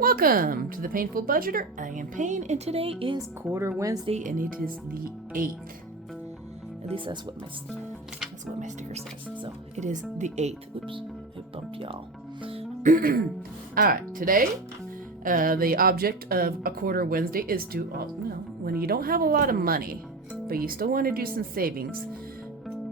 Welcome to the Painful Budgeter. I am Payne, and today is Quarter Wednesday, and it is the 8th. At least that's what my sticker says. So it is the 8th. Oops, I bumped y'all. All right, today, the object of a Quarter Wednesday is to, when you don't have a lot of money, but you still want to do some savings,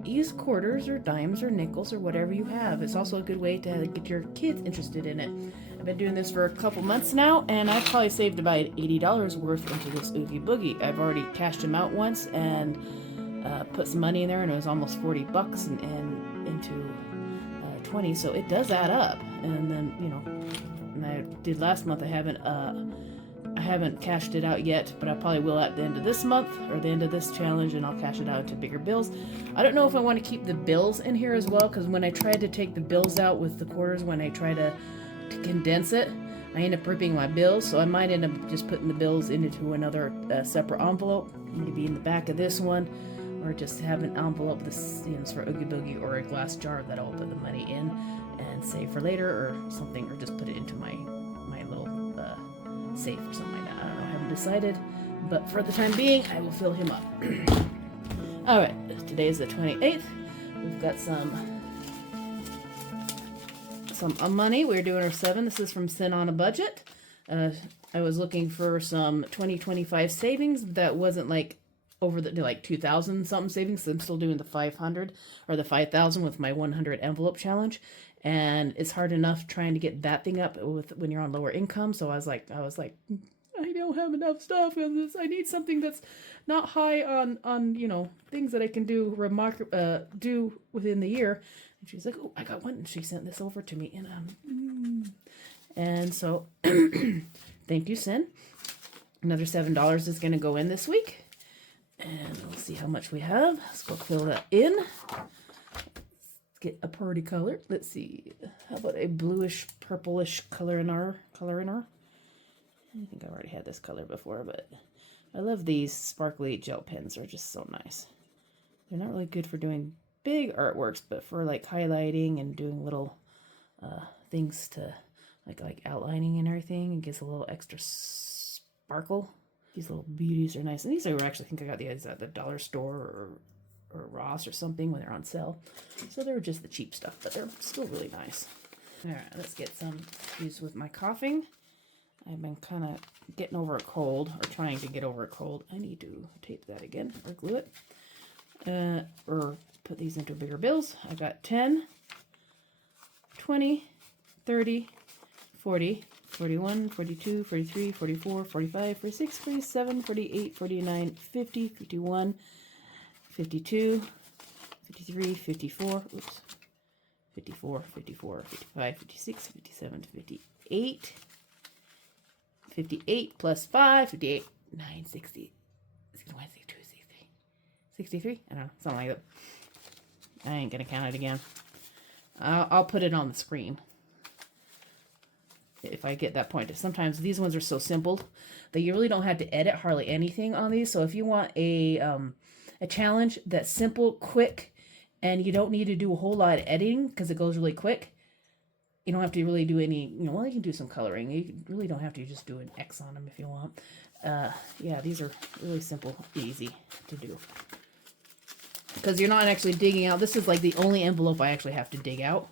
use quarters or dimes or nickels or whatever you have. It's also a good way to get your kids interested in it. I've been doing this for a couple months now, and I've probably saved about $80 worth into this Oogie Boogie. I've already cashed them out once and put some money in there, and it was almost 40 bucks and into 20, so it does add up. And then, and I did last month. I haven't cashed it out yet, but I probably will at the end of this month or the end of this challenge, and I'll cash it out into bigger bills. I don't know if I want to keep the bills in here as well, because when I tried to take the bills out with the quarters, when I try to condense it, I end up ripping my bills, so I might end up just putting the bills into another separate envelope, maybe in the back of this one, or just have an envelope this for Oogie Boogie, or a glass jar that I'll put the money in and save for later or something, or just put it into my little safe or something like that. I don't know, I haven't decided, but for the time being, I will fill him up. Alright, today is the 28th. We've got some money. We're doing our 7. This is from Sin on a Budget. I was looking for some 2025 savings that wasn't like over the like 2,000 something savings. So I'm still doing the 500 or the 5,000 with my 100 envelope challenge, and it's hard enough trying to get that thing up when you're on lower income. So I was like, I don't have enough stuff. I need something that's not high on things that I can do do within the year. And she's like, oh, I got one. And she sent this over to me. And so thank you, Sin. Another $7 is going to go in this week. And we'll see how much we have. Let's go fill that in. Let's get a pretty color. Let's see. How about a bluish, purplish color in our? I think I've already had this color before, but I love these sparkly gel pens. They're just so nice. They're not really good for doing big artworks, but for like highlighting and doing little things to like outlining and everything, it gives a little extra sparkle. These little beauties are nice, and these are actually, I think I got these at the dollar store or Ross or something when they're on sale. So they're just the cheap stuff, but they're still really nice. All right, let's get some used with my coughing. I've been kind of getting over a cold, or trying to get over a cold. I need to tape that again, or glue it, or put these into bigger bills. I got 10, 20, 30, 40, 41, 42, 43, 44, 45, 46, 47, 48, 49, 50, 51, 52, 53, 54, 54, 54, 55, 56, 57, 58, 58 plus 5, 58, 9, 60, 61, 62, 63, 63? I don't know, something like that. I ain't gonna count it again. I'll put it on the screen if I get that point. Sometimes these ones are so simple that you really don't have to edit hardly anything on these. So if you want a challenge that's simple, quick, and you don't need to do a whole lot of editing because it goes really quick, you don't have to really do any, well, you can do some coloring. You really don't have to just do an X on them if you want. Yeah, these are really simple, easy to do. Because you're not actually digging out. This is like the only envelope I actually have to dig out.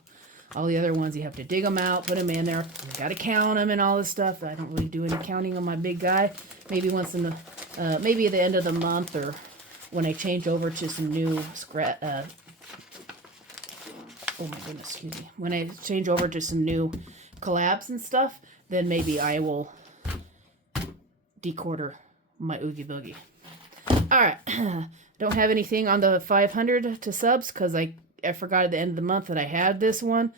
All the other ones, you have to dig them out, put them in there. You got to count them and all this stuff. I don't really do any counting on my big guy. Maybe once in the, maybe at the end of the month, or when I change over to some new oh my goodness, excuse me. When I change over to some new Calabs and stuff, then maybe I will dequarter my Oogie Boogie. Alright, don't have anything on the 500 to subs because I forgot at the end of the month that I had this one,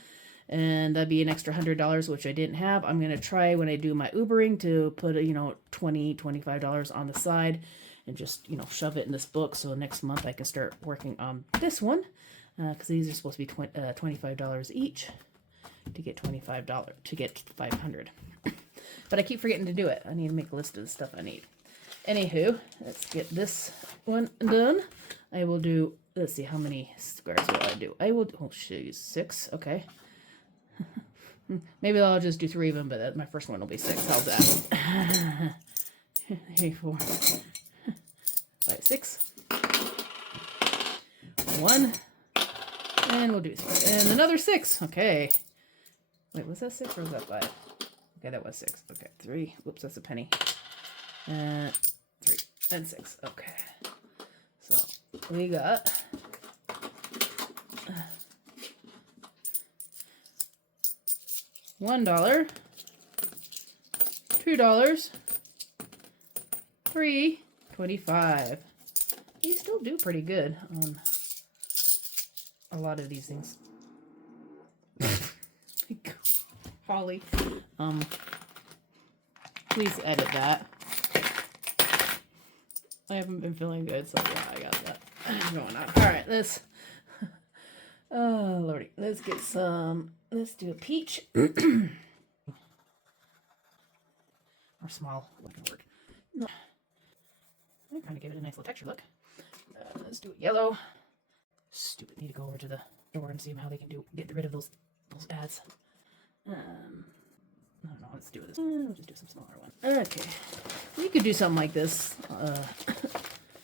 and that'd be an extra $100, which I didn't have. I'm going to try when I do my Ubering to put, $20, $25 on the side and just, shove it in this book, so next month I can start working on this one. Because these are supposed to be $25 each to get $25 to get 500. But I keep forgetting to do it. I need to make a list of the stuff I need. Anywho, let's get this one done. I will do, let's see, how many squares will I do? I will, oh, shoot, 6, okay. Maybe I'll just do 3 of them, but my first one will be 6. How's that? 3, 4, 5, 6. 1. And we'll do 3. And another 6. Okay. Wait, was that 6 or was that 5? Okay, that was 6. Okay, 3. Whoops, that's a penny. 3 and 6. Okay. So we got $1, $2, $3.25. You still do pretty good on a lot of these things. Holly, please edit that. I haven't been feeling good, so yeah, I got that going on. All right, let's. Oh lordy, let's get some. Let's do a peach. Or small looking word. No. I'm trying to give it a nice little texture look. Let's do it yellow. Stupid. Need to go over to the door and see how they can get rid of those ads. I don't know. Let's do this. We'll just do some smaller one. Okay. You could do something like this.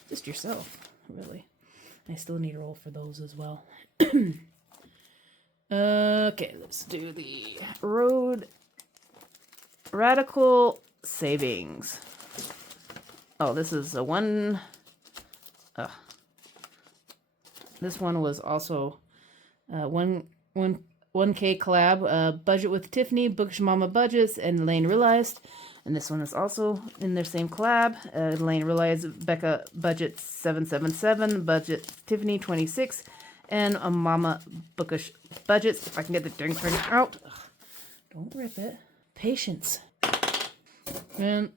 Just yourself, really. I still need a roll for those as well. Okay, let's do the Road Radical Savings. Oh, this is a one. This one was also 1K collab, Budget with Tiffany, Bookish Mama Budgets, and Lane Realized. And this one is also in their same collab. Lane Realized, Becca Budget 777, Budget Tiffany 26, and a Mama Bookish Budgets. If I can get the dang thing out. Ugh, don't rip it. Patience. And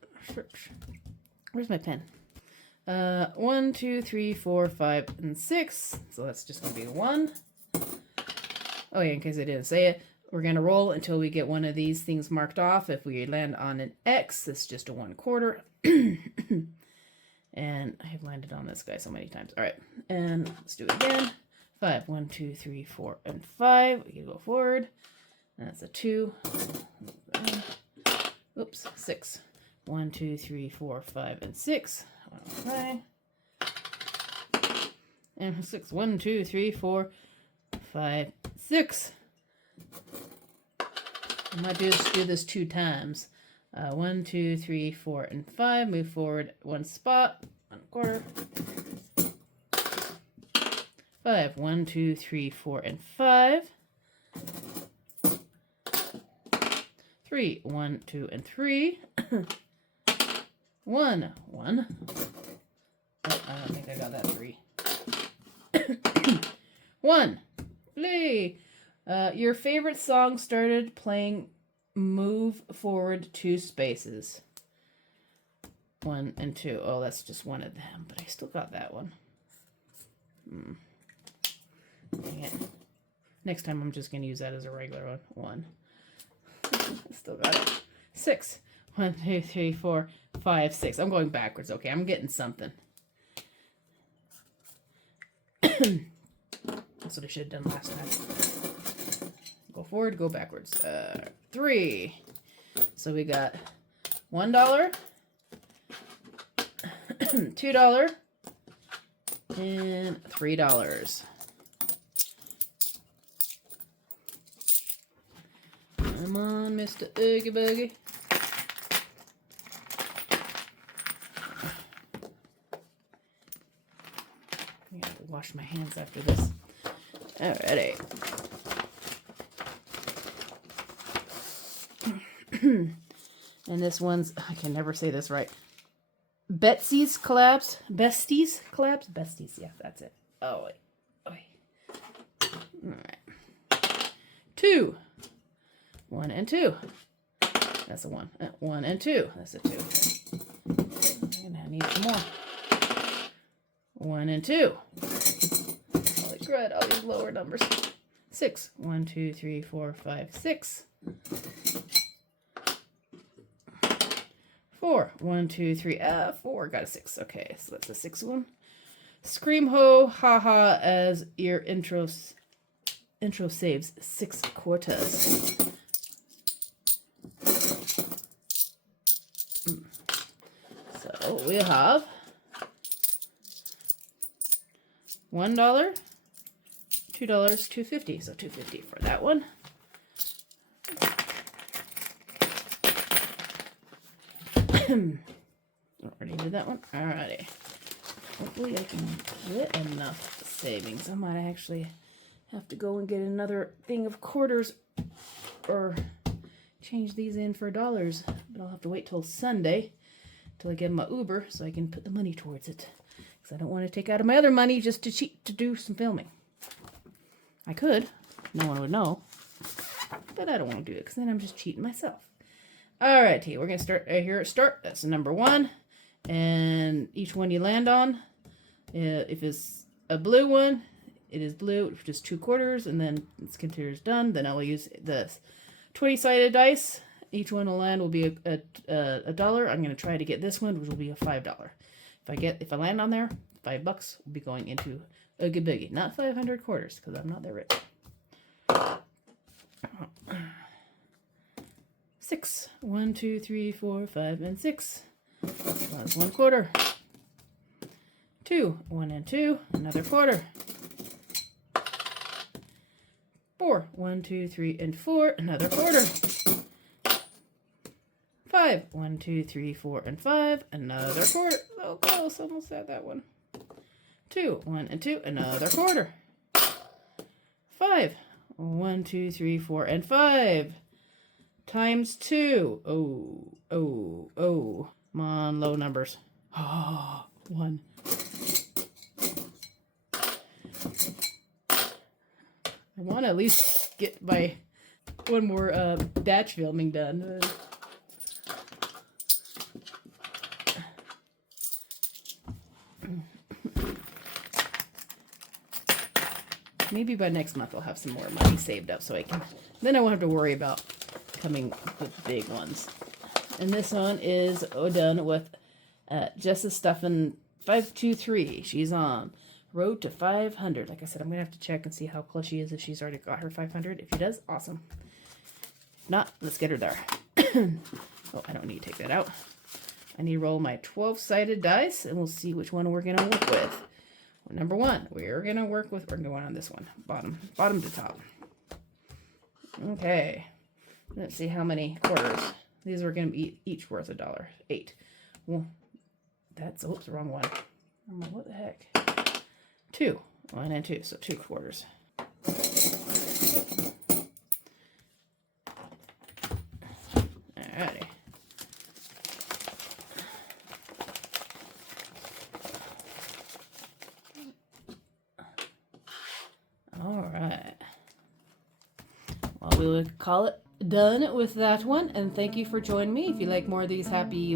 where's my pen? 1, 2, 3, 4, 5, and 6. So that's just gonna be 1. Oh yeah, in case I didn't say it, we're gonna roll until we get one of these things marked off. If we land on an X, it's just a 1/4. And I have landed on this guy so many times. All right, and let's do it again. 5, 1, 2, 3, 4, and 5. We can go forward. That's a 2. Oops, 6. 1, 2, 3, 4, 5, and 6. Okay. And 6. 1, 2, 3, 4, 5, 6. I might just do this 2 times. 1, 2, 3, 4, and 5. Move forward 1 spot. 1/4. 5. 1, 2, 3, 4, and 5. 3. 1, 2, and 3. 1, 1. Oh, I don't think I got that 3. 1. Play. Your favorite song started playing. Move forward 2 spaces. 1 and 2. Oh, that's just one of them, but I still got that one. Dang it. Next time I'm just going to use that as a regular one. 1. Still got it. 6. 1, 2, 3, 4, 5, 6. I'm going backwards. Okay, I'm getting something. That's what I should have done last time. Go forward, go backwards. 3. So we got $1, $2, and $3. Come on, Mr. Oogie Boogie. I gotta wash my hands after this. Alrighty. And this one's, I can never say this right. Betsy's collabs. Besties collabs? Besties, yeah, that's it. Oh, wait. Alright. 2. 1 and 2. That's a 1. 1 and 2. That's a 2. I'm gonna need some more. 1 and 2. Holy crud, all these lower numbers. 6. 1, 2, 3, 4, 5, 6. 4. 1, 2, 3. 4. Got a 6. Okay, so that's a 6 one. Scream ho, haha, as your intro saves 6 quarters. we have $1, $2, $2.50. So $2.50 for that one. Already did that one. Alrighty. Hopefully I can get enough savings. I might actually have to go and get another thing of quarters or change these in for dollars. But I'll have to wait till Sunday till I get my Uber so I can put the money towards it. Because I don't want to take out of my other money just to cheat to do some filming. I could. No one would know. But I don't want to do it because then I'm just cheating myself. Alrighty, we're going to start right here at start. That's the number 1. And each one you land on, if it's a blue one, it is blue, just 2 quarters, and then it's considered done. Then I will use the 20-sided dice. Each one will land will be a dollar. I'm going to try to get this one, which will be a $5. If I land on there, $5 will be going into a good biggie, not 500 quarters, because I'm not that rich. 6. 1, 2, 3, 4, 5, and 6. That's 1 quarter. 2. 1 and 2. Another quarter. 4. 1, 2, 3, and 4. Another quarter. 5. 1, 2, 3, 4, and 5. Another quarter. Oh, close. Almost had that one. 2. 1 and 2. Another quarter. 5. 1, 2, 3, 4, and 5. Times 2. Oh. Come on, low numbers. 1. I want to at least get my one more batch filming done. Maybe by next month I'll have some more money saved up so I can. Then I won't have to worry about coming with big ones. And this one is done with Jessa Stuffin 523. She's on road to 500. Like I said, I'm gonna have to check and see how close she is. If she's already got her 500. If she does, awesome. If not, let's get her there. Oh, I don't need to take that out. I need to roll my 12-sided dice, and we'll see which one we're gonna work with. Number 1, we're gonna work with. We're going on this one, bottom to top. Okay. Let's see how many quarters. These are going to be each worth $1. 8. Well, that's, oops, the wrong one. What the heck? 2. 1 and 2, so 2 quarters. Alrighty. Alright. Well, we would call it done with that one, and thank you for joining me. If you like more of these happy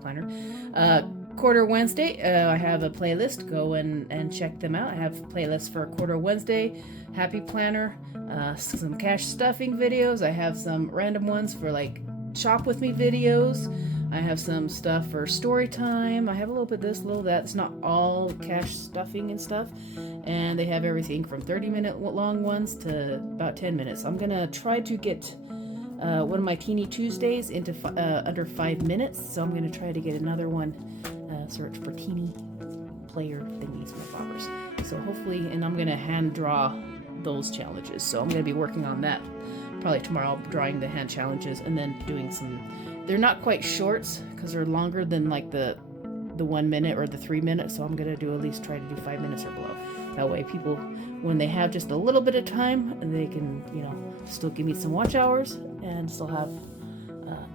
planner quarter Wednesday, I have a playlist. Go and check them out. I have playlists for quarter Wednesday, happy planner, some cash stuffing videos. I have some random ones for like shop with me videos. I have some stuff for story time. I have a little bit of this, a little of that. It's not all cash stuffing and stuff. And they have everything from 30-minute long ones to about 10 minutes. I'm going to try to get one of my Teeny Tuesdays into under 5 minutes. So I'm going to try to get another one. Search for teeny player thingies, my bobbers. So hopefully, and I'm going to hand draw those challenges. So I'm going to be working on that probably tomorrow, drawing the hand challenges and then doing some. They're not quite shorts because they're longer than like the 1 minute or the 3 minutes. So I'm going to do at least try to do 5 minutes or below. That way people, when they have just a little bit of time, they can, still give me some watch hours and still have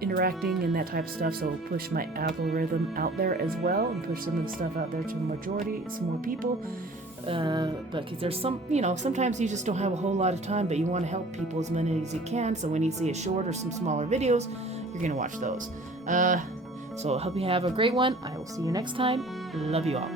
interacting and that type of stuff. So push my algorithm out there as well and push some of the stuff out there to the majority, some more people. But because there's sometimes you just don't have a whole lot of time, but you want to help people as many as you can. So when you see a short or some smaller videos, you're going to watch those. So I hope you have a great one. I will see you next time. Love you all.